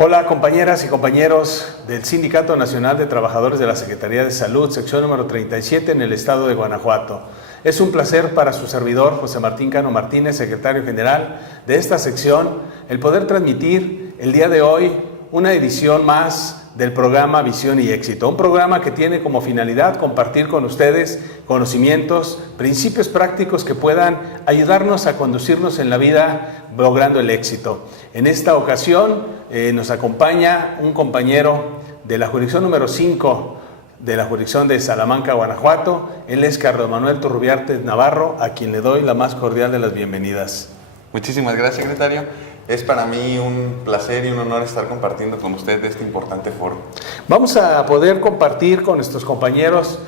Hola compañeras y compañeros del Sindicato Nacional de Trabajadores de la Secretaría de Salud, sección número 37 en el estado de Guanajuato. Es un placer para su servidor, José Martín Cano Martínez, secretario general de esta sección, el poder transmitir el día de hoy una edición más del programa Visión y Éxito, un programa que tiene como finalidad compartir con ustedes conocimientos, principios prácticos que puedan ayudarnos a conducirnos en la vida logrando el éxito. En esta ocasión nos acompaña un compañero de la jurisdicción número 5 de la jurisdicción de Salamanca, Guanajuato. Él es Carlos Manuel Turrubiarte Navarro, a quien le doy la más cordial de las bienvenidas. Muchísimas gracias, secretario. Es para mí un placer y un honor estar compartiendo con usted este importante foro. Vamos a poder compartir con nuestros compañeros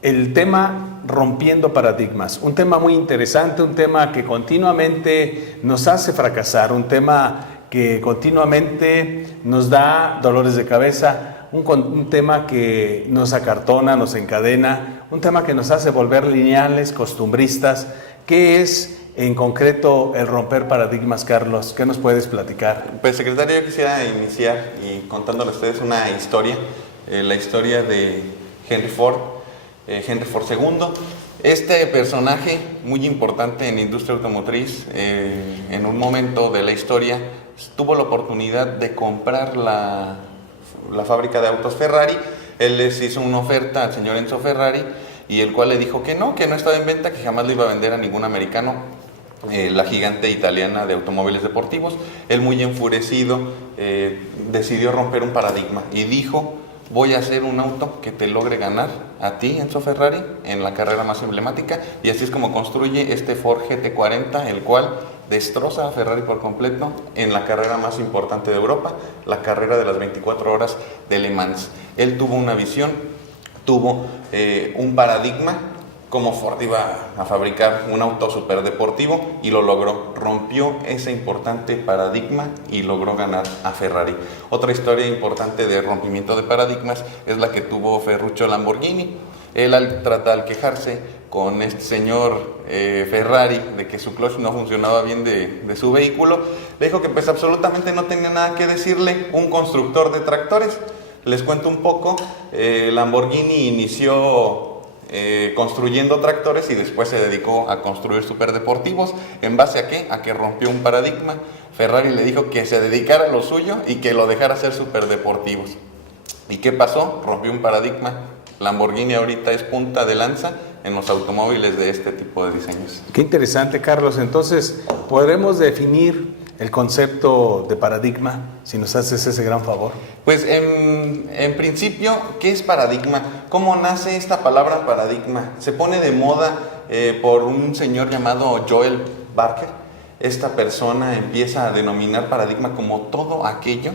el tema rompiendo paradigmas, un tema muy interesante, un tema que continuamente nos hace fracasar, un tema que continuamente nos da dolores de cabeza, un tema que nos acartona, nos encadena, un tema que nos hace volver lineales, costumbristas. ¿Qué es en concreto el romper paradigmas, Carlos? ¿Qué nos puedes platicar? Pues, secretario, yo quisiera iniciar y contándole a ustedes una historia, la historia de Henry Ford II. Este personaje muy importante en la industria automotriz, en un momento de la historia, tuvo la oportunidad de comprar la fábrica de autos Ferrari. Él les hizo una oferta al señor Enzo Ferrari, y el cual le dijo que no estaba en venta, que jamás lo iba a vender a ningún americano, la gigante italiana de automóviles deportivos. Él, muy enfurecido, decidió romper un paradigma y dijo: voy a hacer un auto que te logre ganar a ti, Enzo Ferrari, en la carrera más emblemática. Y así es como construye este Ford GT40, el cual destroza a Ferrari por completo en la carrera más importante de Europa, la carrera de las 24 horas de Le Mans. Él tuvo una visión, tuvo un paradigma, cómo Ford iba a fabricar un auto superdeportivo, y lo logró. Rompió ese importante paradigma y logró ganar a Ferrari. Otra historia importante de rompimiento de paradigmas es la que tuvo Ferruccio Lamborghini. Él, al quejarse con este señor Ferrari de que su clutch no funcionaba bien de su vehículo, le dijo que pues absolutamente no tenía nada que decirle un constructor de tractores. Les cuento un poco. Lamborghini inició construyendo tractores y después se dedicó a construir superdeportivos. ¿En base a qué? A que rompió un paradigma. Ferrari le dijo que se dedicara a lo suyo y que lo dejara hacer superdeportivos. ¿Y qué pasó? Rompió un paradigma. Lamborghini ahorita es punta de lanza en los automóviles de este tipo de diseños. Qué interesante, Carlos. Entonces, ¿podremos definir el concepto de paradigma, si nos haces ese gran favor? Pues en principio, ¿qué es paradigma? ¿Cómo nace esta palabra paradigma? Se pone de moda por un señor llamado Joel Barker. Esta persona empieza a denominar paradigma como todo aquello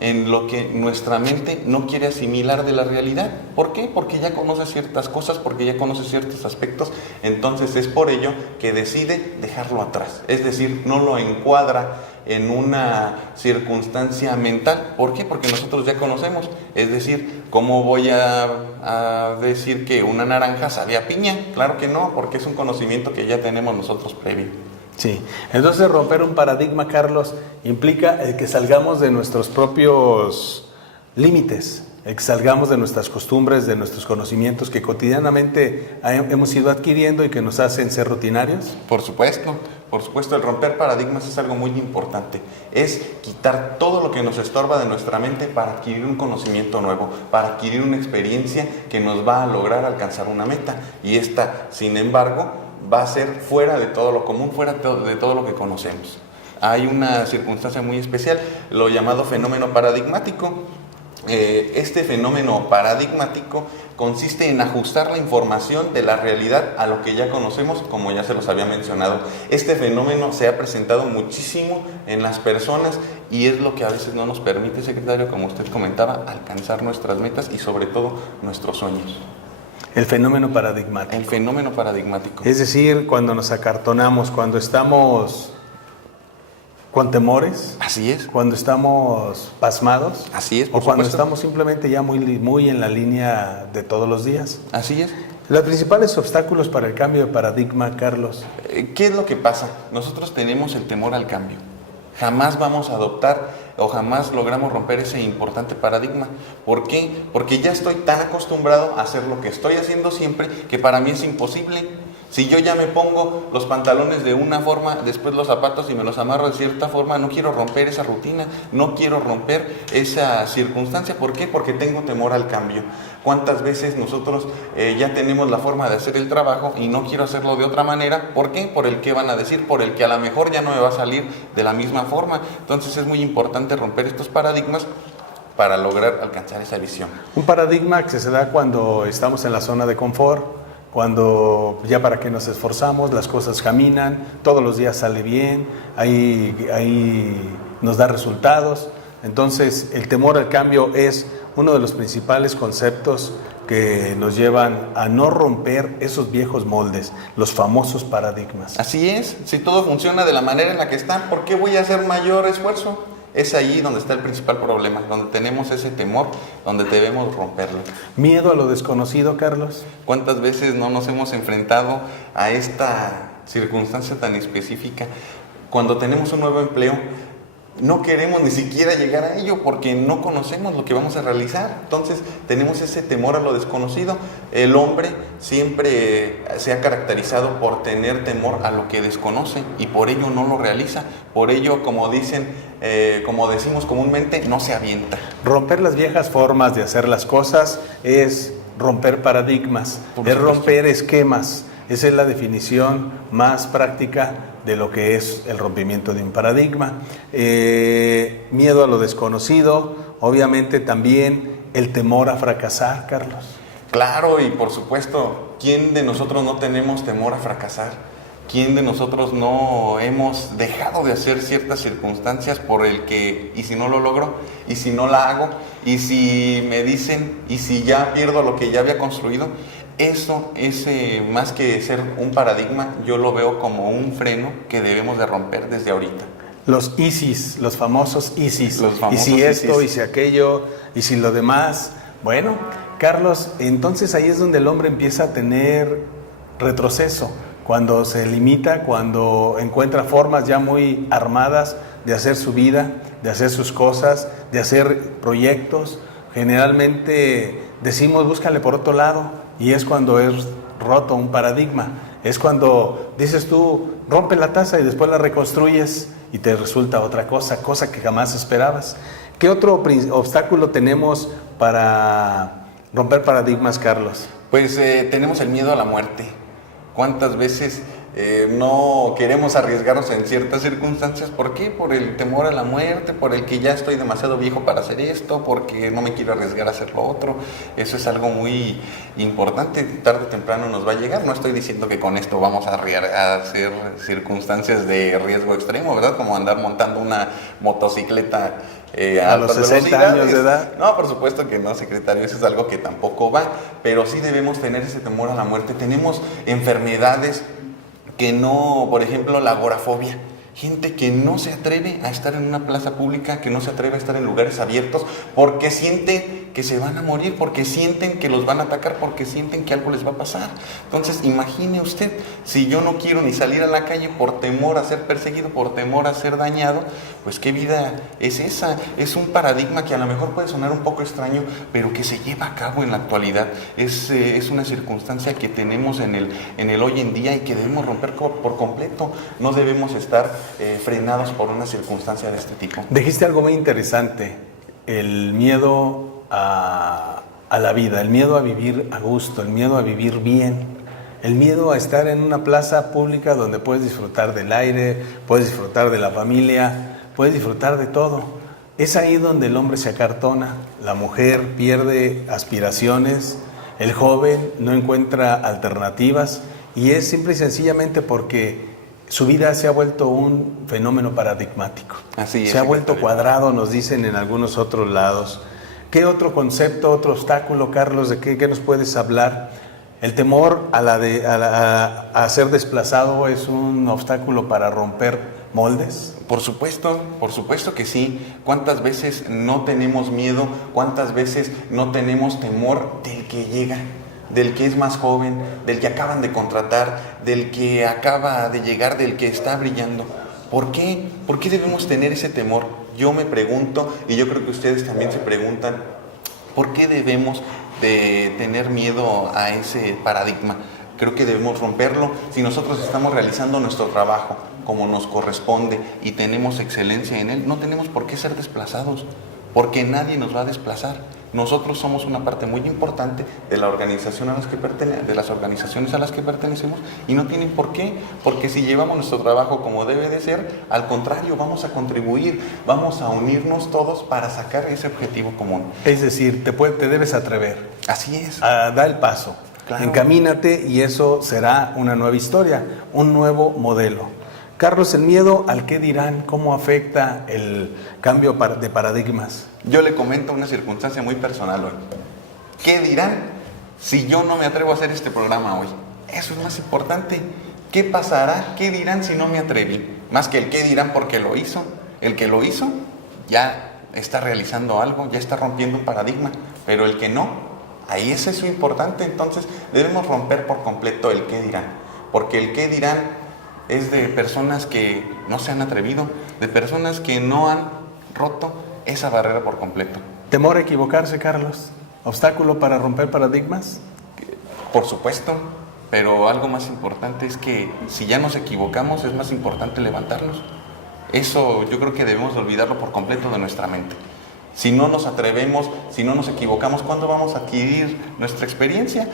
en lo que nuestra mente no quiere asimilar de la realidad. ¿Por qué? Porque ya conoce ciertas cosas, porque ya conoce ciertos aspectos. Entonces es por ello que decide dejarlo atrás. Es decir, no lo encuadra en una circunstancia mental. ¿Por qué? Porque nosotros ya conocemos. Es decir, ¿cómo voy a decir que una naranja sabe a piña? Claro que no, porque es un conocimiento que ya tenemos nosotros previo. Sí, entonces romper un paradigma, Carlos, implica que salgamos de nuestros propios límites, que salgamos de nuestras costumbres, de nuestros conocimientos que cotidianamente hemos ido adquiriendo y que nos hacen ser rutinarios. Por supuesto, el romper paradigmas es algo muy importante. Es quitar todo lo que nos estorba de nuestra mente para adquirir un conocimiento nuevo, para adquirir una experiencia que nos va a lograr alcanzar una meta. Y esta, sin embargo, va a ser fuera de todo lo común, fuera de todo lo que conocemos. Hay una circunstancia muy especial, lo llamado fenómeno paradigmático. Este fenómeno paradigmático consiste en ajustar la información de la realidad a lo que ya conocemos, como ya se los había mencionado. Este fenómeno se ha presentado muchísimo en las personas y es lo que a veces no nos permite, secretario, como usted comentaba, alcanzar nuestras metas y sobre todo nuestros sueños. El fenómeno paradigmático. El fenómeno paradigmático. Es decir, cuando nos acartonamos, cuando estamos con temores. Así es. Cuando estamos pasmados. Así es, o cuando estamos simplemente ya muy en la línea de todos los días. Así es. Los principales obstáculos para el cambio de paradigma, Carlos. ¿Qué es lo que pasa? Nosotros tenemos el temor al cambio. Jamás vamos a adoptar o jamás logramos romper ese importante paradigma. ¿Por qué? Porque ya estoy tan acostumbrado a hacer lo que estoy haciendo siempre que para mí es imposible. Si yo ya me pongo los pantalones de una forma, después los zapatos y me los amarro de cierta forma, no quiero romper esa rutina, no quiero romper esa circunstancia. ¿Por qué? Porque tengo temor al cambio. ¿Cuántas veces nosotros ya tenemos la forma de hacer el trabajo y no quiero hacerlo de otra manera? ¿Por qué? Por el que van a decir, por el que a lo mejor ya no me va a salir de la misma forma. Entonces es muy importante romper estos paradigmas para lograr alcanzar esa visión. Un paradigma que se da cuando estamos en la zona de confort, cuando ya para qué nos esforzamos, las cosas caminan, todos los días sale bien, ahí nos da resultados. Entonces el temor al cambio es uno de los principales conceptos que nos llevan a no romper esos viejos moldes, los famosos paradigmas. Así es, si todo funciona de la manera en la que está, ¿por qué voy a hacer mayor esfuerzo? Es ahí donde está el principal problema, donde tenemos ese temor, donde debemos romperlo. ¿Miedo a lo desconocido, Carlos? ¿Cuántas veces no nos hemos enfrentado a esta circunstancia tan específica? Cuando tenemos un nuevo empleo, no queremos ni siquiera llegar a ello porque no conocemos lo que vamos a realizar. Entonces tenemos ese temor a lo desconocido. El hombre siempre se ha caracterizado por tener temor a lo que desconoce y por ello no lo realiza. Por ello, como decimos comúnmente, no se avienta. Romper las viejas formas de hacer las cosas es romper paradigmas, es romper esquemas. Esa es la definición más práctica de lo que es el rompimiento de un paradigma. Miedo a lo desconocido, obviamente también el temor a fracasar, Carlos. Claro, y por supuesto, ¿quién de nosotros no tenemos temor a fracasar? ¿Quién de nosotros no hemos dejado de hacer ciertas circunstancias por el que, y si no lo logro, y si no la hago, y si me dicen, y si ya pierdo lo que ya había construido? Eso es más que ser un paradigma, yo lo veo como un freno que debemos de romper desde ahorita. Los ISIS, los famosos ISIS. Los famosos y si esto, ISIS. y si aquello, y si lo demás. Bueno, Carlos, entonces ahí es donde el hombre empieza a tener retroceso. Cuando se limita, cuando encuentra formas ya muy armadas de hacer su vida, de hacer sus cosas, de hacer proyectos. Generalmente decimos, búscale por otro lado. Y es cuando es roto un paradigma. Es cuando dices tú, rompe la taza y después la reconstruyes y te resulta otra cosa que jamás esperabas. ¿Qué otro obstáculo tenemos para romper paradigmas, Carlos? Pues tenemos el miedo a la muerte. ¿Cuántas veces no queremos arriesgarnos en ciertas circunstancias? ¿Por qué? Por el temor a la muerte, por el que ya estoy demasiado viejo para hacer esto, porque no me quiero arriesgar a hacer lo otro. Eso es algo muy importante, tarde o temprano nos va a llegar. No estoy diciendo que con esto vamos a hacer circunstancias de riesgo extremo, ¿verdad? Como andar montando una motocicleta a los 60 años de edad. No, por supuesto que no, secretario, eso es algo que tampoco va, pero sí debemos tener ese temor a la muerte. Tenemos enfermedades que no, por ejemplo, la agorafobia. Gente que no se atreve a estar en una plaza pública, que no se atreve a estar en lugares abiertos, porque sienten que se van a morir, porque sienten que los van a atacar, porque sienten que algo les va a pasar. Entonces, imagine usted, si yo no quiero ni salir a la calle por temor a ser perseguido, por temor a ser dañado, pues ¿qué vida es esa? Es un paradigma que a lo mejor puede sonar un poco extraño, pero que se lleva a cabo en la actualidad. Es una circunstancia que tenemos en el hoy en día y que debemos romper por completo. No debemos estar frenados por una circunstancia de este tipo. Dijiste algo muy interesante, el miedo a la vida, el miedo a vivir a gusto, el miedo a vivir bien, el miedo a estar en una plaza pública donde puedes disfrutar del aire, puedes disfrutar de la familia, puedes disfrutar de todo. Es ahí donde el hombre se acartona, la mujer pierde aspiraciones, el joven no encuentra alternativas y es simple y sencillamente porque su vida se ha vuelto un fenómeno paradigmático. Así es, se ha vuelto cuadrado, nos dicen en algunos otros lados. ¿Qué otro concepto, otro obstáculo, Carlos, de qué nos puedes hablar? ¿El temor a ser desplazado es un obstáculo para romper moldes? Por supuesto que sí. ¿Cuántas veces no tenemos miedo? ¿Cuántas veces no tenemos temor del que llega? Del que es más joven, del que acaban de contratar, del que acaba de llegar, del que está brillando. ¿Por qué? ¿Por qué debemos tener ese temor? yo me pregunto, y yo creo que ustedes también se preguntan, ¿por qué debemos de tener miedo a ese paradigma? Creo que debemos romperlo. Si nosotros estamos realizando nuestro trabajo como nos corresponde y tenemos excelencia en él, no tenemos por qué ser desplazados, porque nadie nos va a desplazar. Nosotros somos una parte muy importante de la organización de las organizaciones a las que pertenecemos, y no tienen por qué, porque si llevamos nuestro trabajo como debe de ser, al contrario, vamos a contribuir, vamos a unirnos todos para sacar ese objetivo común. Es decir, te debes atrever. Así es. Da el paso. Claro. Encamínate y eso será una nueva historia, un nuevo modelo. Carlos, el miedo al qué dirán, ¿cómo afecta el cambio de paradigmas? Yo le comento una circunstancia muy personal hoy. ¿Qué dirán si yo no me atrevo a hacer este programa hoy? Eso es más importante. ¿Qué pasará? ¿Qué dirán si no me atreví? Más que el qué dirán porque lo hizo. El que lo hizo ya está realizando algo, ya está rompiendo un paradigma, pero el que no, ahí es eso importante. Entonces debemos romper por completo el qué dirán, porque el qué dirán es de personas que no se han atrevido, de personas que no han roto esa barrera por completo. ¿Temor a equivocarse, Carlos? ¿Obstáculo para romper paradigmas? Por supuesto, pero algo más importante es que si ya nos equivocamos, es más importante levantarnos. Eso yo creo que debemos olvidarlo por completo de nuestra mente. Si no nos atrevemos, si no nos equivocamos, ¿cuándo vamos a adquirir nuestra experiencia?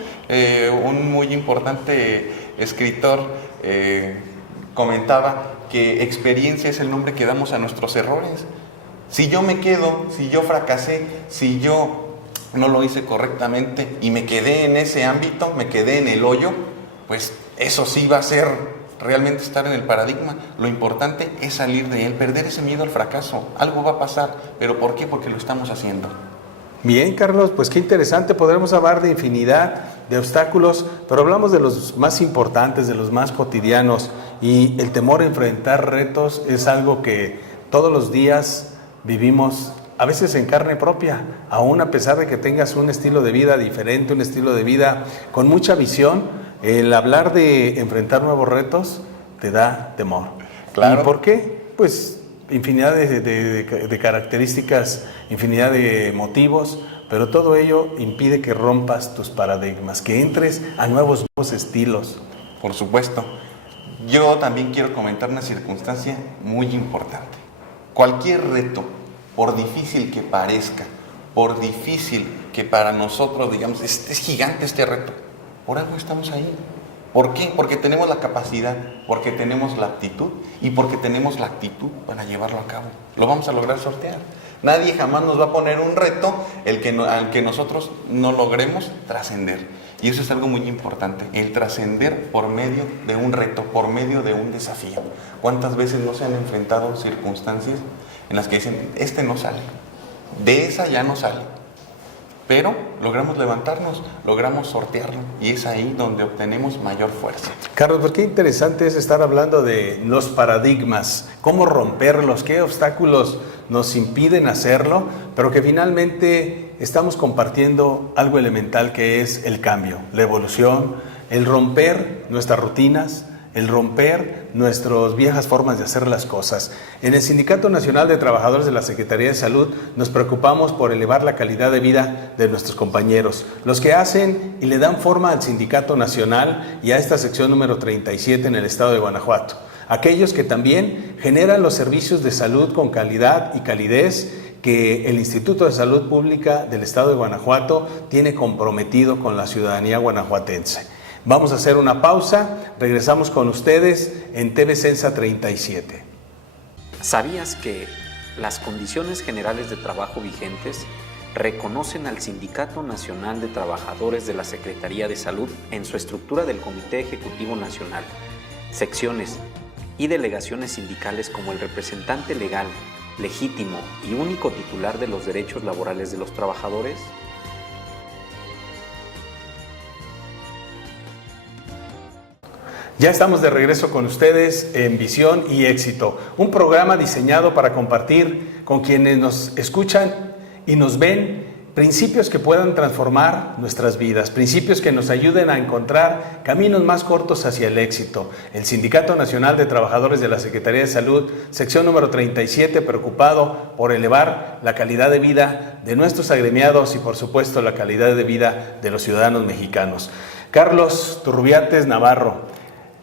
Un muy importante escritor comentaba que experiencia es el nombre que damos a nuestros errores. Si yo me quedo, si yo fracasé, si yo no lo hice correctamente y me quedé en ese ámbito, me quedé en el hoyo, pues eso sí va a ser realmente estar en el paradigma. Lo importante es salir de él, perder ese miedo al fracaso. Algo va a pasar, ¿pero por qué? Porque lo estamos haciendo. Bien, Carlos, pues qué interesante. Podremos hablar de infinidad de obstáculos, pero hablamos de los más importantes, de los más cotidianos, y el temor a enfrentar retos es algo que todos los días vivimos, a veces en carne propia, aún a pesar de que tengas un estilo de vida diferente, un estilo de vida con mucha visión. El hablar de enfrentar nuevos retos te da temor. Claro. ¿Y por qué? Pues infinidad de características, infinidad de motivos, pero todo ello impide que rompas tus paradigmas, que entres a nuevos estilos. Por supuesto. Yo también quiero comentar una circunstancia muy importante. Cualquier reto, por difícil que parezca, por difícil que para nosotros, digamos, es gigante este reto, por algo estamos ahí. ¿Por qué? Porque tenemos la capacidad, porque tenemos la aptitud y porque tenemos la actitud para llevarlo a cabo. Lo vamos a lograr sortear. Nadie jamás nos va a poner un reto al que nosotros no logremos trascender. Y eso es algo muy importante, el trascender por medio de un reto, por medio de un desafío. ¿Cuántas veces no se han enfrentado circunstancias en las que dicen, este no sale, de esa ya no sale? Pero logramos levantarnos, logramos sortearlo, y es ahí donde obtenemos mayor fuerza. Carlos, pues qué interesante es estar hablando de los paradigmas, cómo romperlos, qué obstáculos nos impiden hacerlo, pero que finalmente estamos compartiendo algo elemental, que es el cambio, la evolución, el romper nuestras rutinas, el romper nuestras viejas formas de hacer las cosas. En el Sindicato Nacional de Trabajadores de la Secretaría de Salud nos preocupamos por elevar la calidad de vida de nuestros compañeros, los que hacen y le dan forma al Sindicato Nacional y a esta sección número 37 en el estado de Guanajuato. Aquellos que también generan los servicios de salud con calidad y calidez que el Instituto de Salud Pública del estado de Guanajuato tiene comprometido con la ciudadanía guanajuatense. Vamos a hacer una pausa, regresamos con ustedes en TV Sensa 37. ¿Sabías que las condiciones generales de trabajo vigentes reconocen al Sindicato Nacional de Trabajadores de la Secretaría de Salud en su estructura del Comité Ejecutivo Nacional, secciones y delegaciones sindicales como el representante legal, legítimo y único titular de los derechos laborales de los trabajadores? Ya estamos de regreso con ustedes en Visión y Éxito, un programa diseñado para compartir con quienes nos escuchan y nos ven, principios que puedan transformar nuestras vidas, principios que nos ayuden a encontrar caminos más cortos hacia el éxito. El Sindicato Nacional de Trabajadores de la Secretaría de Salud, sección número 37, preocupado por elevar la calidad de vida de nuestros agremiados y, por supuesto, la calidad de vida de los ciudadanos mexicanos. Carlos Turrubiates Navarro,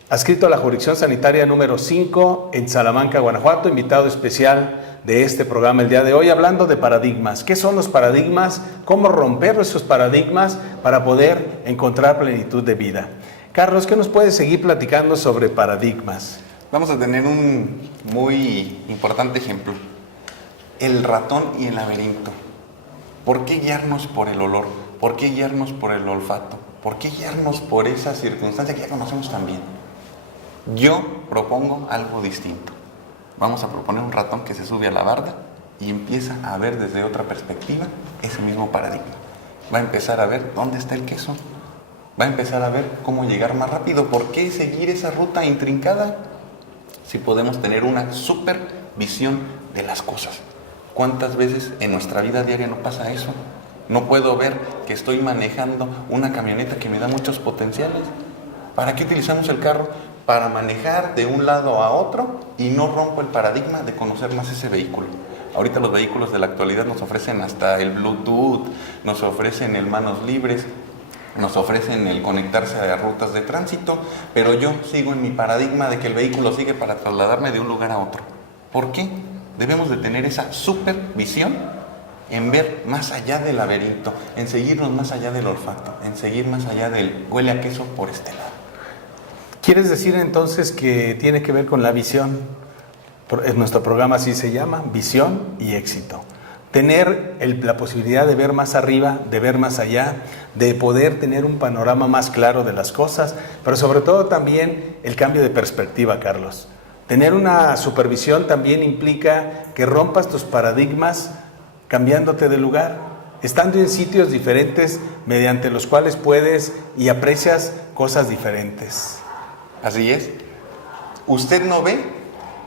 adscrito a la jurisdicción sanitaria número 5 en Salamanca, Guanajuato, invitado especial de este programa el día de hoy, hablando de paradigmas. ¿Qué son los paradigmas? ¿Cómo romper esos paradigmas para poder encontrar plenitud de vida? Carlos, ¿qué nos puedes seguir platicando sobre paradigmas? Vamos a tener un muy importante ejemplo. El ratón y el laberinto. ¿Por qué guiarnos por el olor? ¿Por qué guiarnos por el olfato? ¿Por qué guiarnos por esa circunstancia que ya conocemos tan bien? Yo propongo algo distinto. Vamos a proponer un ratón que se sube a la barda y empieza a ver desde otra perspectiva ese mismo paradigma. Va a empezar a ver dónde está el queso. Va a empezar a ver cómo llegar más rápido. ¿Por qué seguir esa ruta intrincada? Si podemos tener una super visión de las cosas. ¿Cuántas veces en nuestra vida diaria no pasa eso? No puedo ver que estoy manejando una camioneta que me da muchos potenciales. ¿Para qué utilizamos el carro? Para manejar de un lado a otro y no rompo el paradigma de conocer más ese vehículo. Ahorita los vehículos de la actualidad nos ofrecen hasta el Bluetooth, nos ofrecen el manos libres, nos ofrecen el conectarse a rutas de tránsito, pero yo sigo en mi paradigma de que el vehículo sigue para trasladarme de un lugar a otro. ¿Por qué? Debemos de tener esa supervisión en ver más allá del laberinto, en seguirnos más allá del olfato, en seguir más allá del huele a queso por este lado. ¿Quieres decir entonces que tiene que ver con la visión? Nuestro programa así se llama, visión y éxito. Tener la posibilidad de ver más arriba, de ver más allá, de poder tener un panorama más claro de las cosas, pero sobre todo también el cambio de perspectiva, Carlos. Tener una supervisión también implica que rompas tus paradigmas cambiándote de lugar, estando en sitios diferentes mediante los cuales puedes y aprecias cosas diferentes. Así es. Usted no ve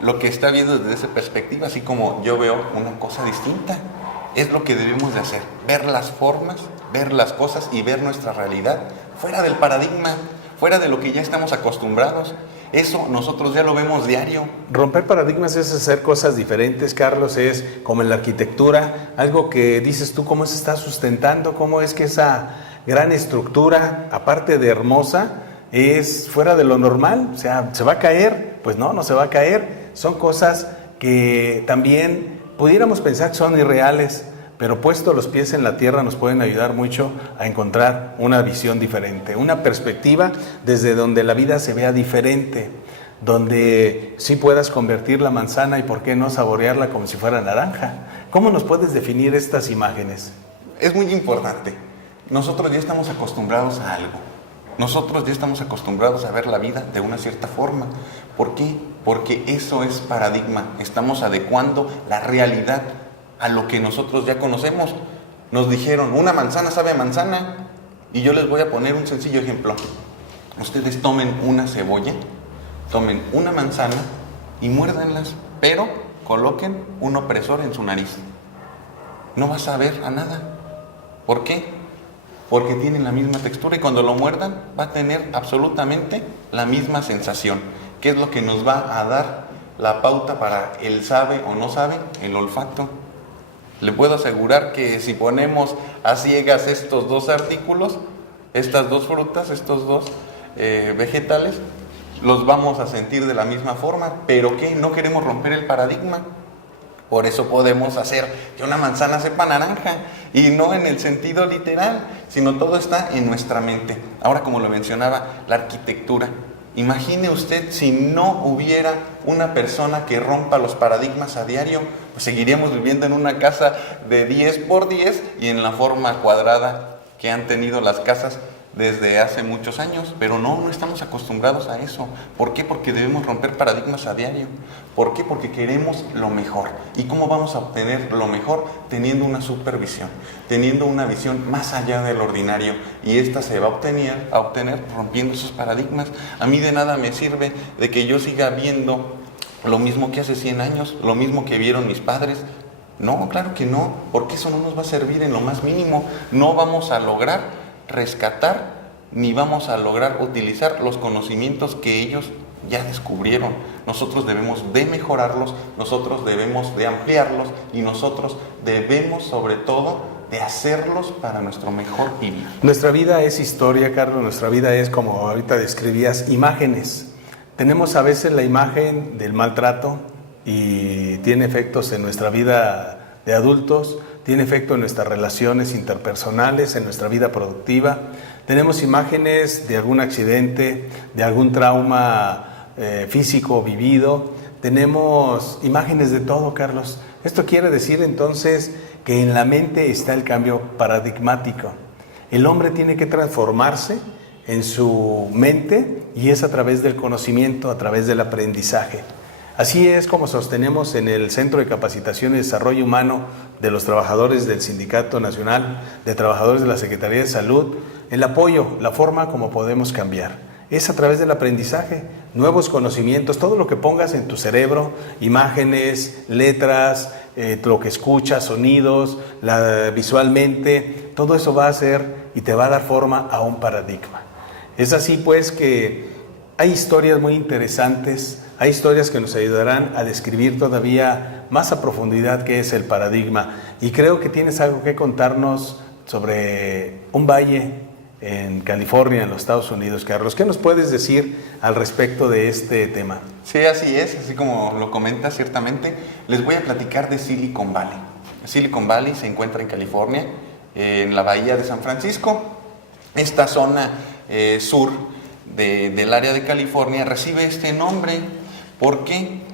lo que está viendo desde esa perspectiva, así como yo veo una cosa distinta. Es lo que debemos de hacer, ver las formas, ver las cosas y ver nuestra realidad fuera del paradigma, fuera de lo que ya estamos acostumbrados. Eso nosotros ya lo vemos diario. Romper paradigmas es hacer cosas diferentes, Carlos, es como en la arquitectura, algo que dices tú, cómo se está sustentando, cómo es que esa gran estructura, aparte de hermosa, es fuera de lo normal, o sea, ¿se va a caer? Pues no se va a caer. Son cosas que también pudiéramos pensar que son irreales, pero puesto los pies en la tierra nos pueden ayudar mucho a encontrar una visión diferente, una perspectiva desde donde la vida se vea diferente, donde sí puedas convertir la manzana y por qué no saborearla como si fuera naranja. ¿Cómo nos puedes definir estas imágenes? Es muy importante. Nosotros ya estamos acostumbrados a algo. Nosotros ya estamos acostumbrados a ver la vida de una cierta forma. ¿Por qué? Porque eso es paradigma. Estamos adecuando la realidad a lo que nosotros ya conocemos. Nos dijeron, una manzana sabe a manzana. Y yo les voy a poner un sencillo ejemplo. Ustedes tomen una cebolla, tomen una manzana y muérdanlas, pero coloquen un opresor en su nariz. No vas a ver a nada. ¿Por qué? Porque tienen la misma textura y cuando lo muerdan va a tener absolutamente la misma sensación. ¿Qué es lo que nos va a dar la pauta para el sabe o no sabe? El olfato. Le puedo asegurar que si ponemos a ciegas estos dos artículos, estas dos frutas, estos dos vegetales, los vamos a sentir de la misma forma. ¿Pero qué? No queremos romper el paradigma. Por eso podemos hacer que una manzana sepa naranja, y no en el sentido literal, sino todo está en nuestra mente. Ahora, como lo mencionaba, la arquitectura. Imagine usted si no hubiera una persona que rompa los paradigmas a diario, pues seguiríamos viviendo en una casa de 10 por 10 y en la forma cuadrada que han tenido las casas desde hace muchos años, pero no estamos acostumbrados a eso. ¿Por qué? Porque debemos romper paradigmas a diario. ¿Por qué? Porque queremos lo mejor. ¿Y cómo vamos a obtener lo mejor? Teniendo una supervisión, teniendo una visión más allá del ordinario, y esta se va a obtener rompiendo esos paradigmas. A mí de nada me sirve de que yo siga viendo lo mismo que hace 100 años, lo mismo que vieron mis padres. No, claro que no, porque eso no nos va a servir en lo más mínimo. No vamos a lograr rescatar ni vamos a lograr utilizar los conocimientos que ellos ya descubrieron. Nosotros debemos de mejorarlos, nosotros debemos de ampliarlos y nosotros debemos sobre todo de hacerlos para nuestro mejor vivir. Nuestra vida es historia, Carlos, nuestra vida es, como ahorita describías, imágenes. Tenemos a veces la imagen del maltrato y tiene efectos en nuestra vida de adultos, tiene efecto en nuestras relaciones interpersonales, en nuestra vida productiva. Tenemos imágenes de algún accidente, de algún trauma físico vivido. Tenemos imágenes de todo, Carlos. Esto quiere decir entonces que en la mente está el cambio paradigmático. El hombre tiene que transformarse en su mente y es a través del conocimiento, a través del aprendizaje. Así es como sostenemos en el Centro de Capacitación y Desarrollo Humano de los trabajadores del Sindicato Nacional de Trabajadores de la Secretaría de Salud el apoyo, la forma como podemos cambiar. Es a través del aprendizaje, nuevos conocimientos, todo lo que pongas en tu cerebro, imágenes, letras, lo que escuchas, sonidos, visualmente, todo eso va a hacer y te va a dar forma a un paradigma. Es así pues que hay historias muy interesantes, hay historias que nos ayudarán a describir todavía más a profundidad qué es el paradigma. Y creo que tienes algo que contarnos sobre un valle en California, en los Estados Unidos, Carlos. ¿Qué nos puedes decir al respecto de este tema? Sí, así es, así como lo comentas ciertamente. Les voy a platicar de Silicon Valley. Silicon Valley se encuentra en California, en la bahía de San Francisco. Esta zona sur del área de California recibe este nombre. ¿Por qué?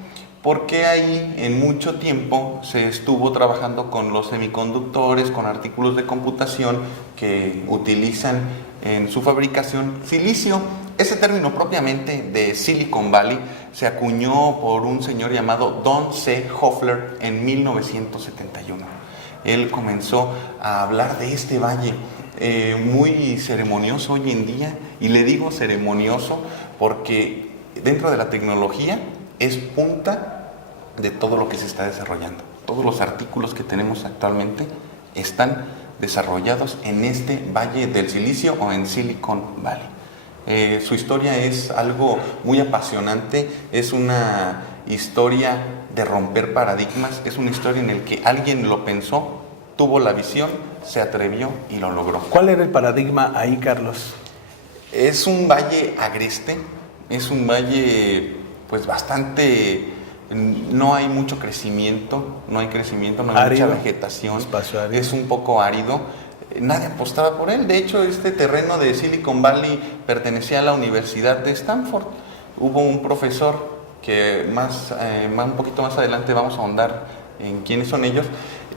Porque ahí en mucho tiempo se estuvo trabajando con los semiconductores, con artículos de computación que utilizan en su fabricación silicio. Ese término propiamente de Silicon Valley se acuñó por un señor llamado Don C. Hoffler en 1971. Él comenzó a hablar de este valle muy ceremonioso hoy en día, y le digo ceremonioso porque dentro de la tecnología es punta de todo lo que se está desarrollando. Todos los artículos que tenemos actualmente están desarrollados en este Valle del Silicio o en Silicon Valley. Su historia es algo muy apasionante, es una historia de romper paradigmas, es una historia en la que alguien lo pensó, tuvo la visión, se atrevió y lo logró. ¿Cuál era el paradigma ahí, Carlos? Es un valle agreste, es un valle pues bastante... No hay mucho crecimiento, no hay mucha vegetación, es un poco árido. Nadie apostaba por él. De hecho, este terreno de Silicon Valley pertenecía a la Universidad de Stanford. Hubo un profesor que un poquito más adelante vamos a ahondar en quiénes son ellos.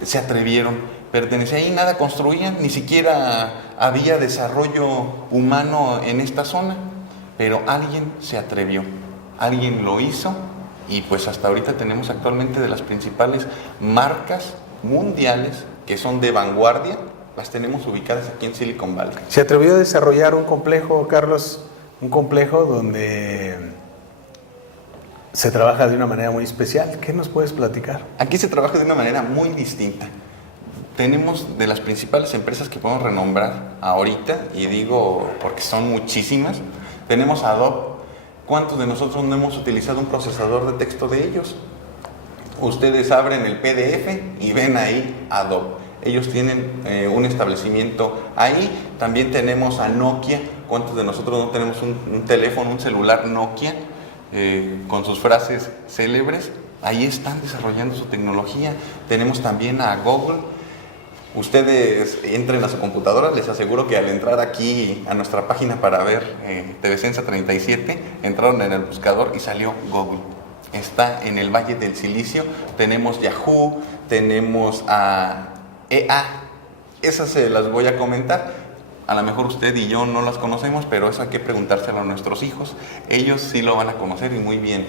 Se atrevieron, pertenecía ahí, nada construían, ni siquiera había desarrollo humano en esta zona, pero alguien se atrevió, alguien lo hizo. Y pues hasta ahorita tenemos actualmente de las principales marcas mundiales que son de vanguardia, las tenemos ubicadas aquí en Silicon Valley. Se atrevió a desarrollar un complejo, Carlos, un complejo donde se trabaja de una manera muy especial. ¿Qué nos puedes platicar? Aquí se trabaja de una manera muy distinta. Tenemos de las principales empresas que podemos renombrar ahorita, y digo porque son muchísimas, tenemos Adobe. ¿Cuántos de nosotros no hemos utilizado un procesador de texto de ellos? Ustedes abren el PDF y ven ahí Adobe. Ellos tienen un establecimiento ahí. También tenemos a Nokia. ¿Cuántos de nosotros no tenemos un teléfono, un celular Nokia con sus frases célebres? Ahí están desarrollando su tecnología. Tenemos también a Google. Ustedes entren a su computadora, les aseguro que al entrar aquí a nuestra página para ver TV Sensa 37, entraron en el buscador y salió Google. Está en el Valle del Silicio. Tenemos Yahoo, tenemos a EA. Esas se las voy a comentar. A lo mejor usted y yo no las conocemos, pero eso hay que preguntárselo a nuestros hijos. Ellos sí lo van a conocer y muy bien.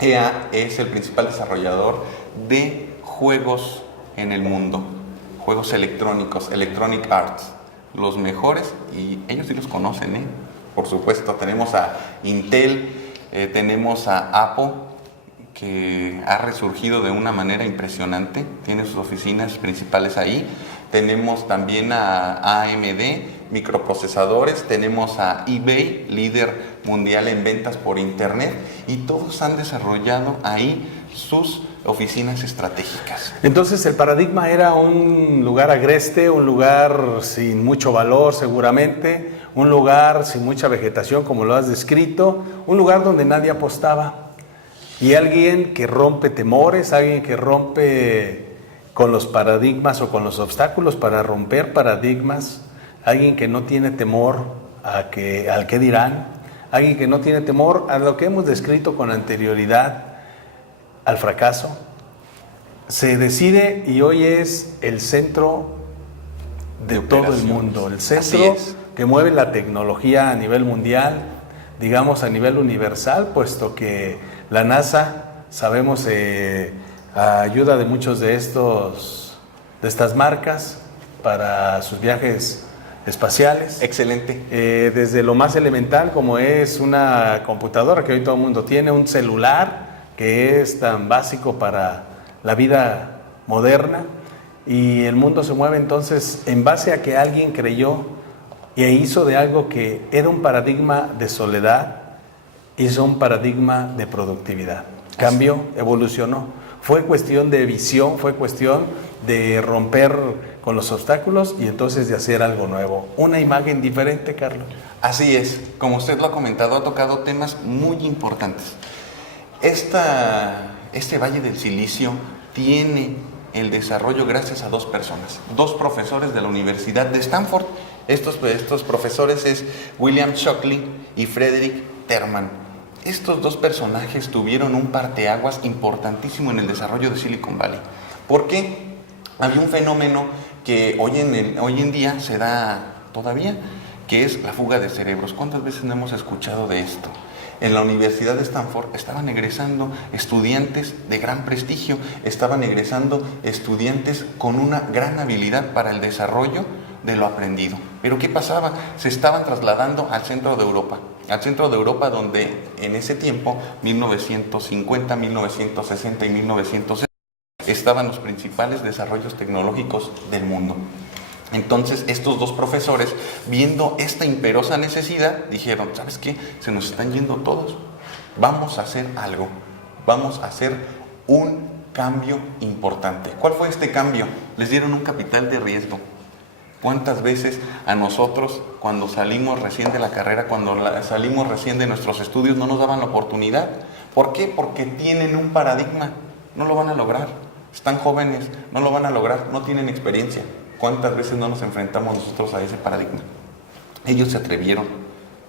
EA es el principal desarrollador de juegos en el mundo. Juegos electrónicos, Electronic Arts, los mejores, y ellos sí los conocen, Por supuesto, tenemos a Intel, tenemos a Apple, que ha resurgido de una manera impresionante, tiene sus oficinas principales ahí. Tenemos también a AMD, microprocesadores, tenemos a eBay, líder mundial en ventas por internet, y todos han desarrollado ahí sus oficinas estratégicas. Entonces el paradigma era un lugar agreste, un lugar sin mucho valor seguramente, un lugar sin mucha vegetación como lo has descrito, un lugar donde nadie apostaba, y alguien que rompe temores, alguien que rompe con los paradigmas o con los obstáculos para romper paradigmas, alguien que no tiene temor al que dirán, alguien que no tiene temor a lo que hemos descrito con anterioridad, al fracaso, se decide y hoy es el centro de todo el mundo, el centro que mueve la tecnología a nivel mundial, digamos a nivel universal, puesto que la NASA, sabemos, ayuda de muchos de estas marcas para sus viajes espaciales. Excelente. Desde lo más elemental como es una computadora que hoy todo el mundo tiene, un celular que es tan básico para la vida moderna, y el mundo se mueve entonces en base a que alguien creyó e hizo de algo que era un paradigma de soledad, hizo un paradigma de productividad. Cambió, evolucionó. Fue cuestión de visión, fue cuestión de romper con los obstáculos y entonces de hacer algo nuevo. Una imagen diferente, Carlos. Así es, como usted lo ha comentado, ha tocado temas muy importantes. Este Valle del Silicio tiene el desarrollo gracias a dos personas, dos profesores de la Universidad de Stanford. Estos profesores es William Shockley y Frederick Terman. Estos dos personajes tuvieron un parteaguas importantísimo en el desarrollo de Silicon Valley. ¿Por qué? Había un fenómeno que hoy en día se da todavía, que es la fuga de cerebros. ¿Cuántas veces no hemos escuchado de esto? En la Universidad de Stanford estaban egresando estudiantes de gran prestigio, estaban egresando estudiantes con una gran habilidad para el desarrollo de lo aprendido. Pero ¿qué pasaba? Se estaban trasladando al centro de Europa, donde en ese tiempo, 1950, 1960 y 1970, estaban los principales desarrollos tecnológicos del mundo. Entonces estos dos profesores, viendo esta imperiosa necesidad, dijeron, ¿sabes qué? Se nos están yendo todos, vamos a hacer algo, vamos a hacer un cambio importante. ¿Cuál fue este cambio? Les dieron un capital de riesgo. ¿Cuántas veces a nosotros, cuando salimos recién de la carrera, salimos recién de nuestros estudios, no nos daban la oportunidad? ¿Por qué? Porque tienen un paradigma, no lo van a lograr. Están jóvenes, no lo van a lograr, no tienen experiencia. ¿Cuántas veces no nos enfrentamos nosotros a ese paradigma? Ellos se atrevieron,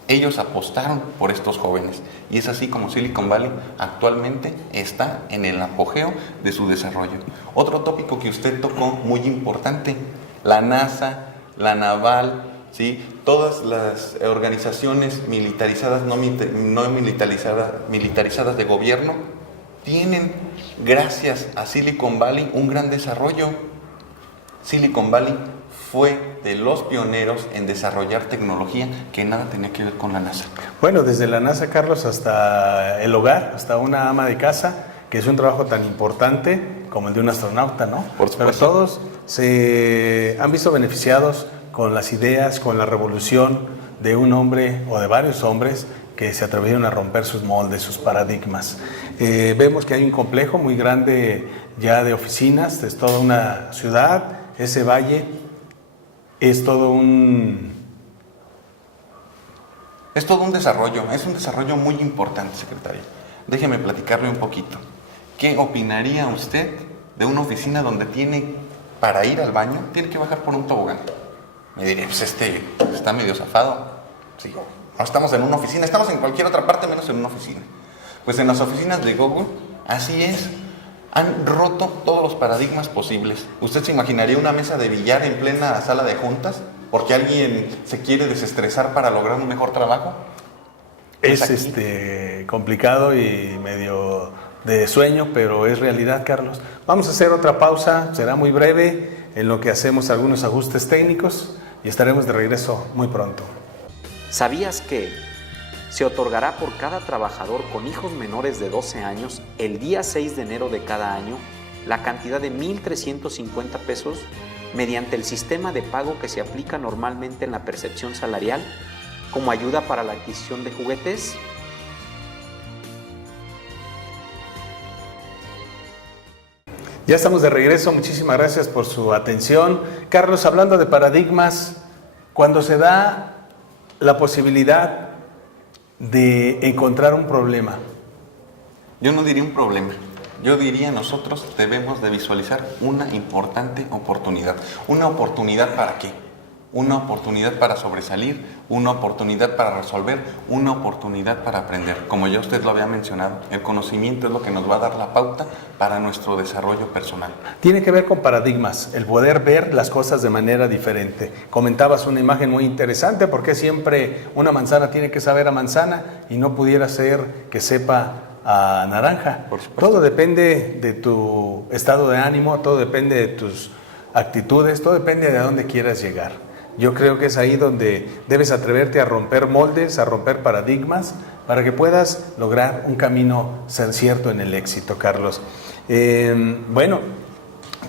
ellos apostaron por estos jóvenes, y es así como Silicon Valley actualmente está en el apogeo de su desarrollo. Otro tópico que usted tocó muy importante, la NASA, la Naval, ¿sí? Todas las organizaciones militarizadas, no militarizadas de gobierno, tienen, gracias a Silicon Valley, un gran desarrollo. Silicon Valley fue de los pioneros en desarrollar tecnología que nada tenía que ver con la NASA. Bueno, desde la NASA, Carlos, hasta el hogar, hasta una ama de casa, que es un trabajo tan importante como el de un astronauta, ¿no? Por supuesto. Pero todos se han visto beneficiados con las ideas, con la revolución de un hombre o de varios hombres que se atrevieron a romper sus moldes, sus paradigmas. Vemos que hay un complejo muy grande ya de oficinas, es toda una ciudad. Ese valle es todo un desarrollo, es un desarrollo muy importante, secretario. Déjeme platicarle un poquito. ¿Qué opinaría usted de una oficina donde para ir al baño, tiene que bajar por un tobogán? Me diría, pues está medio zafado. Sí, no estamos en una oficina, estamos en cualquier otra parte menos en una oficina. Pues en las oficinas de Google, así es. Han roto todos los paradigmas posibles. ¿Usted se imaginaría una mesa de billar en plena sala de juntas porque alguien se quiere desestresar para lograr un mejor trabajo? Es complicado y medio de sueño, pero es realidad, Carlos. Vamos a hacer otra pausa, será muy breve, en lo que hacemos algunos ajustes técnicos y estaremos de regreso muy pronto. ¿Sabías que se otorgará por cada trabajador con hijos menores de 12 años el día 6 de enero de cada año la cantidad de 1,350 pesos mediante el sistema de pago que se aplica normalmente en la percepción salarial como ayuda para la adquisición de juguetes. Ya estamos de regreso, muchísimas gracias por su atención. Carlos, hablando de paradigmas, cuando se da la posibilidad de encontrar un problema. Yo no diría un problema, yo diría nosotros debemos de visualizar una importante oportunidad. ¿Una oportunidad para qué? Una oportunidad para sobresalir, una oportunidad para resolver, una oportunidad para aprender. Como ya usted lo había mencionado, el conocimiento es lo que nos va a dar la pauta para nuestro desarrollo personal. Tiene que ver con paradigmas, el poder ver las cosas de manera diferente. Comentabas una imagen muy interesante, porque siempre una manzana tiene que saber a manzana y no pudiera ser que sepa a naranja. Por supuesto. Todo depende de tu estado de ánimo, todo depende de tus actitudes, todo depende de a dónde quieras llegar. Yo creo que es ahí donde debes atreverte a romper moldes, a romper paradigmas, para que puedas lograr un camino cierto en el éxito, Carlos. Bueno,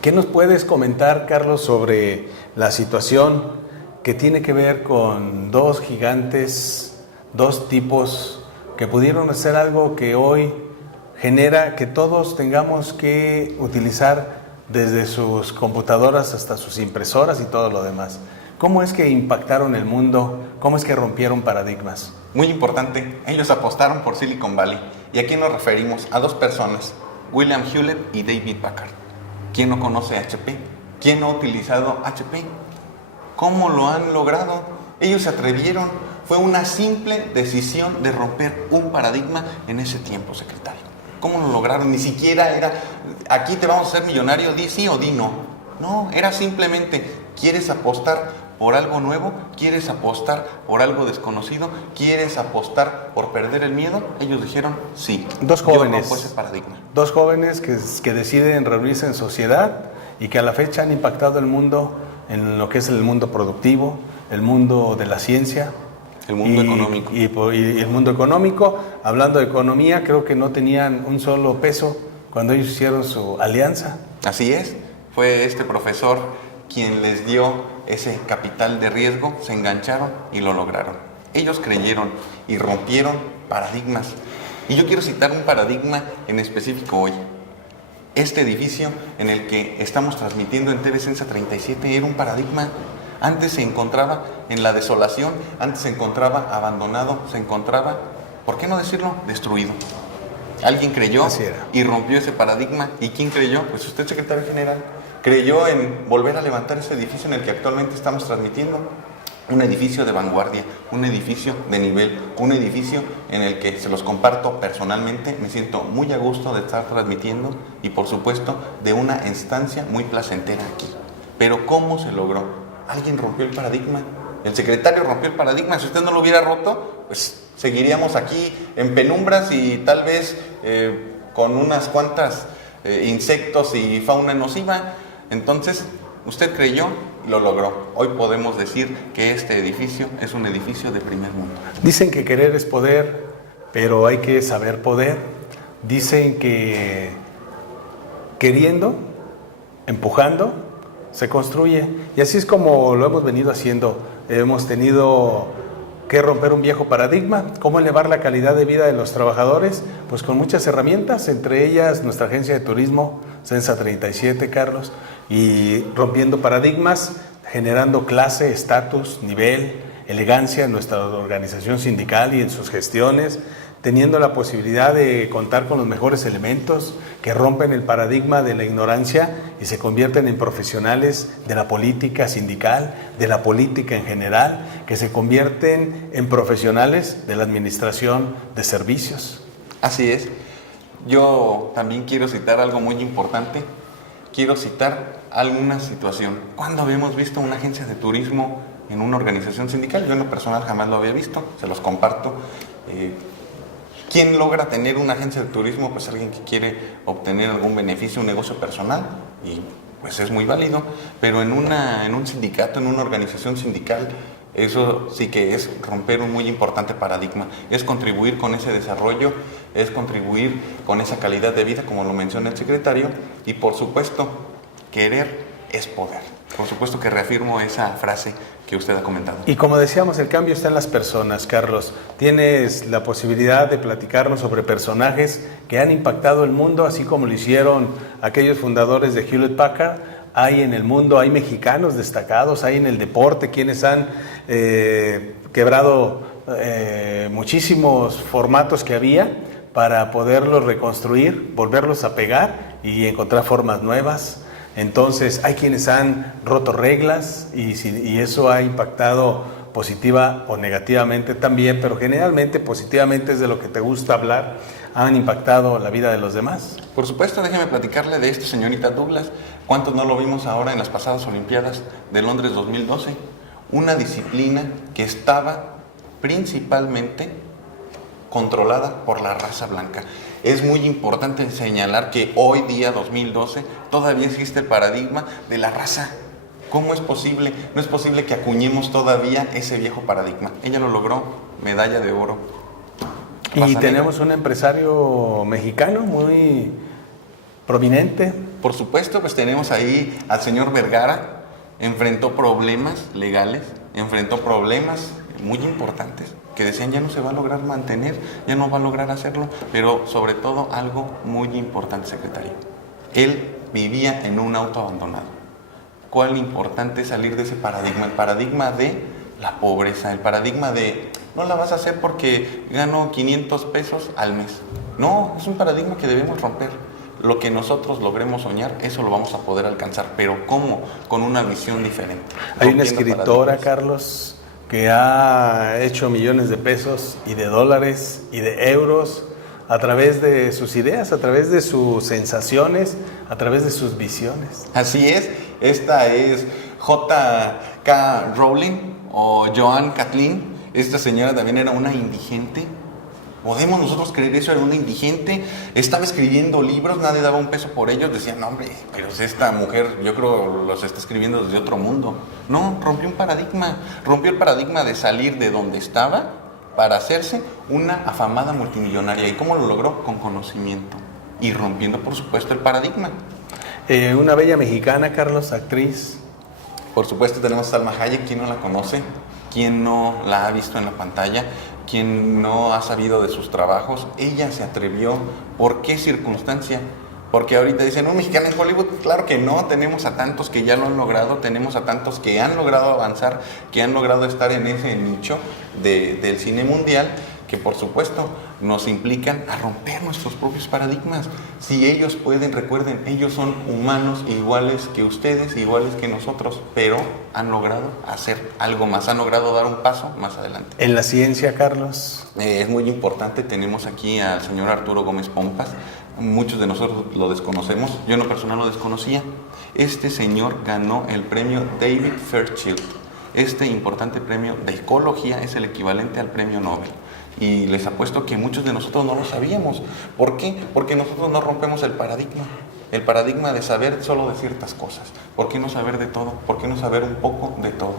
¿qué nos puedes comentar, Carlos, sobre la situación que tiene que ver con dos gigantes, dos tipos que pudieron hacer algo que hoy genera que todos tengamos que utilizar desde sus computadoras hasta sus impresoras y todo lo demás? ¿Cómo es que impactaron el mundo? ¿Cómo es que rompieron paradigmas? Muy importante, ellos apostaron por Silicon Valley. ¿Y a quién nos referimos? A dos personas, William Hewlett y David Packard. ¿Quién no conoce HP? ¿Quién no ha utilizado HP? ¿Cómo lo han logrado? Ellos se atrevieron. Fue una simple decisión de romper un paradigma en ese tiempo, secretario. ¿Cómo lo lograron? Ni siquiera era, aquí te vamos a hacer millonario, di sí o di no. No, era simplemente, ¿quieres apostar por algo nuevo? ¿Quieres apostar por algo desconocido? ¿Quieres apostar por perder el miedo? Ellos dijeron sí. Dos jóvenes. Yo rompo ese paradigma. Dos jóvenes que deciden reunirse en sociedad y que a la fecha han impactado el mundo en lo que es el mundo productivo, el mundo de la ciencia. El mundo económico. Y el mundo económico. Hablando de economía, creo que no tenían un solo peso cuando ellos hicieron su alianza. Así es. Fue este profesor quien les dio ese capital de riesgo, se engancharon y lo lograron. Ellos creyeron y rompieron paradigmas. Y yo quiero citar un paradigma en específico hoy. Este edificio en el que estamos transmitiendo en TV Sensa 37 era un paradigma. Antes se encontraba en la desolación, antes se encontraba abandonado, se encontraba, ¿por qué no decirlo?, destruido. Alguien creyó y rompió ese paradigma. ¿Y quién creyó? Pues usted, secretario general. Creyó en volver a levantar ese edificio en el que actualmente estamos transmitiendo. Un edificio de vanguardia, un edificio de nivel, un edificio en el que se los comparto personalmente. Me siento muy a gusto de estar transmitiendo y, por supuesto, de una estancia muy placentera aquí. Pero ¿cómo se logró? Alguien rompió el paradigma. El secretario rompió el paradigma. Si usted no lo hubiera roto, pues seguiríamos aquí en penumbras y tal vez con unas cuantas insectos y fauna nociva. Entonces, usted creyó y lo logró. Hoy podemos decir que este edificio es un edificio de primer mundo. Dicen que querer es poder, pero hay que saber poder. Dicen que queriendo, empujando, se construye. Y así es como lo hemos venido haciendo. Hemos tenido que romper un viejo paradigma. ¿Cómo elevar la calidad de vida de los trabajadores? Pues con muchas herramientas, entre ellas nuestra agencia de turismo, Sensa 37, Carlos, y rompiendo paradigmas, generando clase, estatus, nivel, elegancia en nuestra organización sindical y en sus gestiones, teniendo la posibilidad de contar con los mejores elementos que rompen el paradigma de la ignorancia y se convierten en profesionales de la política sindical, de la política en general, que se convierten en profesionales de la administración de servicios. Así es. Yo también quiero citar algo muy importante. Quiero citar alguna situación. ¿Cuándo habíamos visto una agencia de turismo en una organización sindical? Yo en lo personal jamás lo había visto, se los comparto. ¿Quién logra tener una agencia de turismo? Pues alguien que quiere obtener algún beneficio, un negocio personal, y pues es muy válido. Pero en un sindicato, en una organización sindical, Eso sí que es romper un muy importante paradigma, es contribuir con ese desarrollo, es contribuir con esa calidad de vida, como lo menciona el secretario, y por supuesto, querer es poder. Por supuesto que reafirmo esa frase que usted ha comentado. Y como decíamos, el cambio está en las personas, Carlos. Tienes la posibilidad de platicarnos sobre personajes que han impactado el mundo, así como lo hicieron aquellos fundadores de Hewlett Packard. Hay en el mundo, hay mexicanos destacados, hay en el deporte quienes han quebrado muchísimos formatos que había para poderlos reconstruir, volverlos a pegar y encontrar formas nuevas. Entonces hay quienes han roto reglas y eso ha impactado positiva o negativamente también, pero generalmente positivamente es de lo que te gusta hablar, han impactado la vida de los demás. Por supuesto, déjeme platicarle de esta señorita Douglas. ¿Cuántos no lo vimos ahora en las pasadas Olimpiadas de Londres 2012? Una disciplina que estaba principalmente controlada por la raza blanca. Es muy importante señalar que hoy día, 2012, todavía existe el paradigma de la raza. ¿Cómo es posible? No es posible que acuñemos todavía ese viejo paradigma. Ella lo logró, medalla de oro. Y tenemos un empresario mexicano muy prominente. Por supuesto, pues tenemos ahí al señor Vergara. Enfrentó problemas legales, enfrentó problemas muy importantes que decían ya no se va a lograr mantener, ya no va a lograr hacerlo, pero sobre todo algo muy importante, secretario. Él vivía en un auto abandonado. ¿Cuál importante es salir de ese paradigma? El paradigma de la pobreza, el paradigma de no la vas a hacer porque gano 500 pesos al mes. No, es un paradigma que debemos romper. Lo que nosotros logremos soñar, eso lo vamos a poder alcanzar, pero ¿cómo? Con una visión diferente. Hay una escritora, Carlos, que ha hecho millones de pesos y de dólares y de euros a través de sus ideas, a través de sus sensaciones, a través de sus visiones. Así es, esta es J.K. Rowling o Joan Kathleen. Esta señora también era una indigente. ¿Podemos nosotros creer eso? Era una indigente, estaba escribiendo libros, nadie daba un peso por ellos, decían, no hombre, pero esta mujer yo creo los está escribiendo desde otro mundo. No, rompió el paradigma de salir de donde estaba para hacerse una afamada multimillonaria. ¿Y cómo lo logró? Con conocimiento y rompiendo, por supuesto, el paradigma. Una bella mexicana, Carlos, actriz. Por supuesto tenemos a Salma Hayek. ¿Quién no la conoce? ¿Quién no la ha visto en la pantalla? ¿Quién no ha sabido de sus trabajos? Ella se atrevió. ¿Por qué circunstancia? Porque ahorita dicen, ¿un mexicano en Hollywood? Claro que no, tenemos a tantos que ya lo han logrado, tenemos a tantos que han logrado avanzar, que han logrado estar en ese nicho del cine mundial, que por supuesto nos implican a romper nuestros propios paradigmas. Si ellos pueden, recuerden, ellos son humanos iguales que ustedes, iguales que nosotros, pero han logrado hacer algo más, han logrado dar un paso más adelante. En la ciencia, Carlos. Es muy importante, tenemos aquí al señor Arturo Gómez Pompas. Muchos de nosotros lo desconocemos, yo en lo personal lo desconocía. Este señor ganó el premio David Fairchild. Este importante premio de ecología es el equivalente al premio Nobel. Y les apuesto que muchos de nosotros no lo sabíamos. ¿Por qué? Porque nosotros no rompemos el paradigma de saber solo de ciertas cosas. ¿Por qué no saber de todo? ¿Por qué no saber un poco de todo?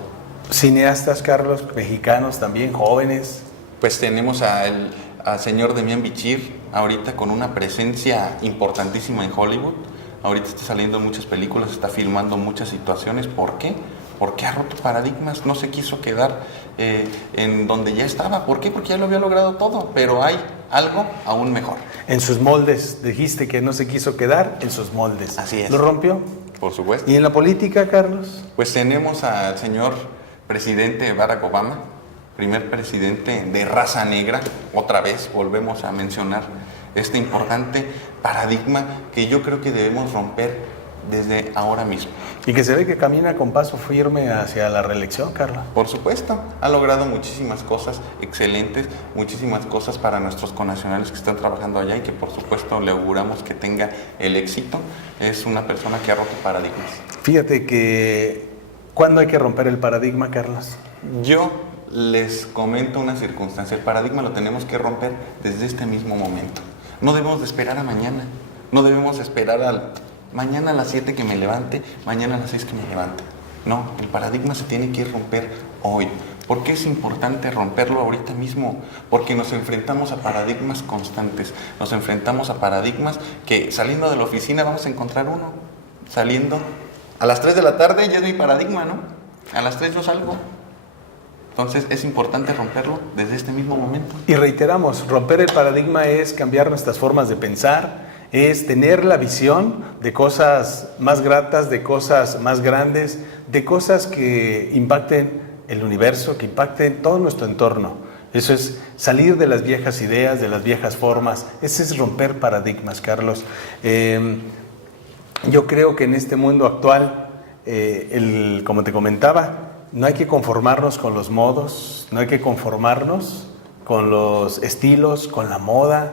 Cineastas, Carlos, mexicanos también, jóvenes. Pues tenemos al señor Demián Bichir, ahorita con una presencia importantísima en Hollywood. Ahorita está saliendo en muchas películas, está filmando muchas situaciones. ¿Por qué? Porque ha roto paradigmas, no se quiso quedar en donde ya estaba. ¿Por qué? Porque ya lo había logrado todo, pero hay algo aún mejor. En sus moldes, dijiste que no se quiso quedar en sus moldes. Así es. ¿Lo rompió? Por supuesto. ¿Y en la política, Carlos? Pues tenemos al señor presidente Barack Obama, primer presidente de raza negra. Otra vez volvemos a mencionar este importante paradigma que yo creo que debemos romper desde ahora mismo. Y que se ve que camina con paso firme hacia la reelección, Carlos. Por supuesto, ha logrado muchísimas cosas excelentes, muchísimas cosas para nuestros connacionales que están trabajando allá y que por supuesto le auguramos que tenga el éxito. Es una persona que ha roto paradigmas. Fíjate que, ¿cuándo hay que romper el paradigma, Carlos? Yo les comento una circunstancia. El paradigma lo tenemos que romper desde este mismo momento. No debemos de esperar a mañana, no debemos esperar mañana a las 7 que me levante, mañana a las 6 que me levante. No, el paradigma se tiene que romper hoy. ¿Por qué es importante romperlo ahorita mismo? Porque nos enfrentamos a paradigmas constantes, nos enfrentamos a paradigmas que saliendo de la oficina vamos a encontrar uno. Saliendo a las 3 de la tarde ya es mi paradigma, ¿no? A las 3 yo salgo. Entonces es importante romperlo desde este mismo momento. Y reiteramos, romper el paradigma es cambiar nuestras formas de pensar, es tener la visión de cosas más gratas, de cosas más grandes, de cosas que impacten el universo, que impacten todo nuestro entorno. Eso es salir de las viejas ideas, de las viejas formas. Ese es romper paradigmas, Carlos. Yo creo que en este mundo actual, como te comentaba, no hay que conformarnos con los modos, no hay que conformarnos con los estilos, con la moda,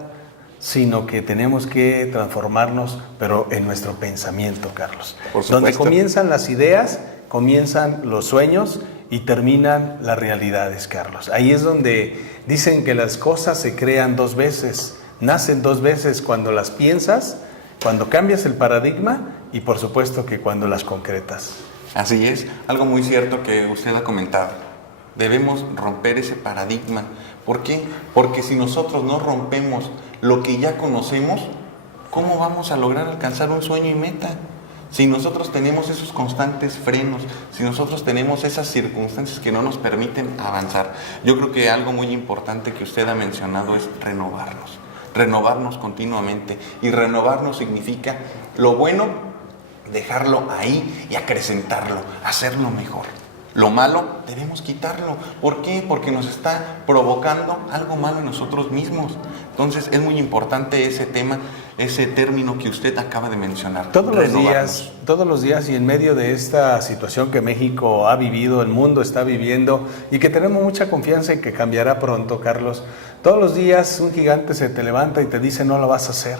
sino que tenemos que transformarnos, pero en nuestro pensamiento, Carlos. Por supuesto. Donde comienzan las ideas, comienzan los sueños y terminan las realidades, Carlos. Ahí es donde dicen que las cosas se crean 2 veces, nacen 2 veces, cuando las piensas, cuando cambias el paradigma y por supuesto que cuando las concretas. Así es, algo muy cierto que usted ha comentado. Debemos romper ese paradigma. ¿Por qué? Porque si nosotros no rompemos lo que ya conocemos, ¿cómo vamos a lograr alcanzar un sueño y meta? Si nosotros tenemos esos constantes frenos, si nosotros tenemos esas circunstancias que no nos permiten avanzar. Yo creo que algo muy importante que usted ha mencionado es renovarnos continuamente. Y renovarnos significa lo bueno, dejarlo ahí y acrecentarlo, hacerlo mejor. Lo malo debemos quitarlo. ¿Por qué? Porque nos está provocando algo malo en nosotros mismos. Entonces es muy importante ese tema, ese término que usted acaba de mencionar. Todos los días y en medio de esta situación que México ha vivido, el mundo está viviendo y que tenemos mucha confianza en que cambiará pronto, Carlos. Todos los días un gigante se te levanta y te dice no lo vas a hacer,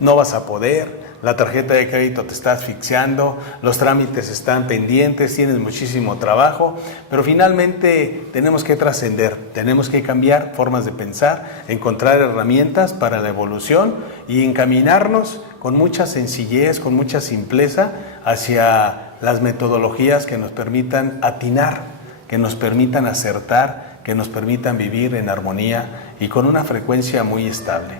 no vas a poder. La tarjeta de crédito te está asfixiando, los trámites están pendientes, tienes muchísimo trabajo, pero finalmente tenemos que trascender, tenemos que cambiar formas de pensar, encontrar herramientas para la evolución y encaminarnos con mucha sencillez, con mucha simpleza hacia las metodologías que nos permitan atinar, que nos permitan acertar, que nos permitan vivir en armonía y con una frecuencia muy estable.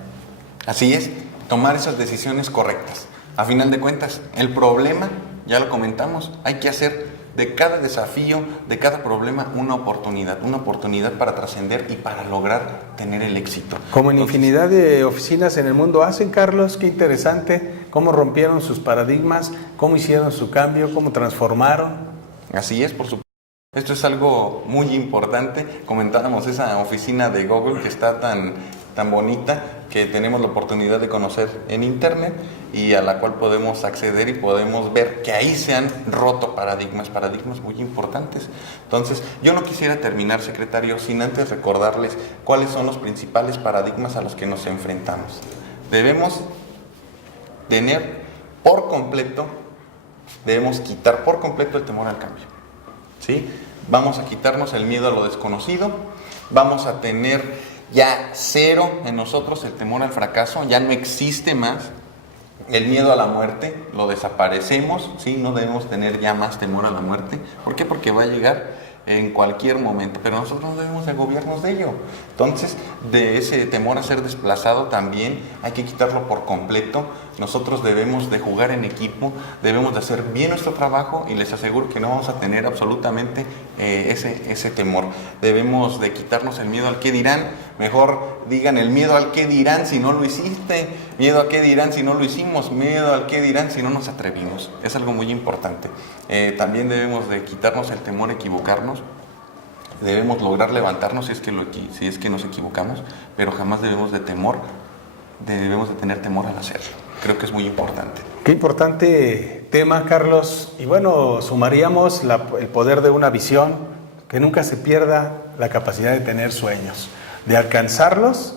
Así es, tomar esas decisiones correctas. A final de cuentas, el problema, ya lo comentamos, hay que hacer de cada desafío, de cada problema, una oportunidad para trascender y para lograr tener el éxito. Como en infinidad de oficinas en el mundo hacen, Carlos, qué interesante, cómo rompieron sus paradigmas, cómo hicieron su cambio, cómo transformaron. Así es, por supuesto. Esto es algo muy importante. Comentábamos esa oficina de Google que está tan bonita, que tenemos la oportunidad de conocer en internet y a la cual podemos acceder y podemos ver que ahí se han roto paradigmas muy importantes. Entonces, yo no quisiera terminar, secretario, sin antes recordarles cuáles son los principales paradigmas a los que nos enfrentamos. Debemos quitar por completo el temor al cambio. ¿Sí? Vamos a quitarnos el miedo a lo desconocido, vamos a tener ya cero en nosotros el temor al fracaso, ya no existe más el miedo a la muerte, lo desaparecemos, ¿sí? No debemos tener ya más temor a la muerte. ¿Por qué? Porque va a llegar en cualquier momento, pero nosotros no debemos agobiarnos de ello. Entonces, de ese temor a ser desplazado también hay que quitarlo por completo. Nosotros debemos de jugar en equipo, debemos de hacer bien nuestro trabajo y les aseguro que no vamos a tener absolutamente ese temor. Debemos de quitarnos el miedo al qué dirán. Mejor digan el miedo al qué dirán si no lo hiciste, miedo a qué dirán si no lo hicimos, miedo al qué dirán si no nos atrevimos. Es algo muy importante. También debemos de quitarnos el temor a equivocarnos. Debemos lograr levantarnos si es que nos equivocamos, pero jamás debemos de tener temor al hacerlo. Creo que es muy importante. Qué importante tema, Carlos. Y bueno, sumaríamos el poder de una visión, que nunca se pierda la capacidad de tener sueños. De alcanzarlos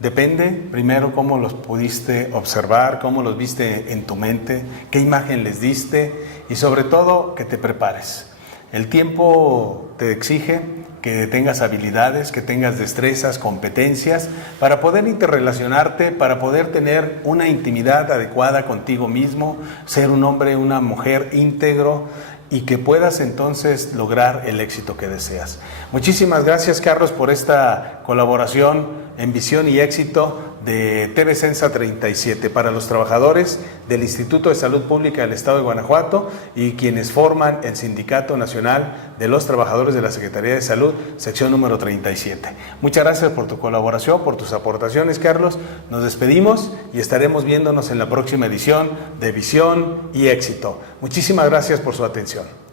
depende primero cómo los pudiste observar, cómo los viste en tu mente, qué imagen les diste y sobre todo que te prepares. El tiempo te exige que tengas habilidades, que tengas destrezas, competencias para poder interrelacionarte, para poder tener una intimidad adecuada contigo mismo, ser un hombre, una mujer íntegro, y que puedas entonces lograr el éxito que deseas. Muchísimas gracias, Carlos, por esta colaboración en Visión y Éxito de TV Censa 37 para los trabajadores del Instituto de Salud Pública del Estado de Guanajuato y quienes forman el Sindicato Nacional de los Trabajadores de la Secretaría de Salud, sección número 37. Muchas gracias por tu colaboración, por tus aportaciones, Carlos. Nos despedimos y estaremos viéndonos en la próxima edición de Visión y Éxito. Muchísimas gracias por su atención.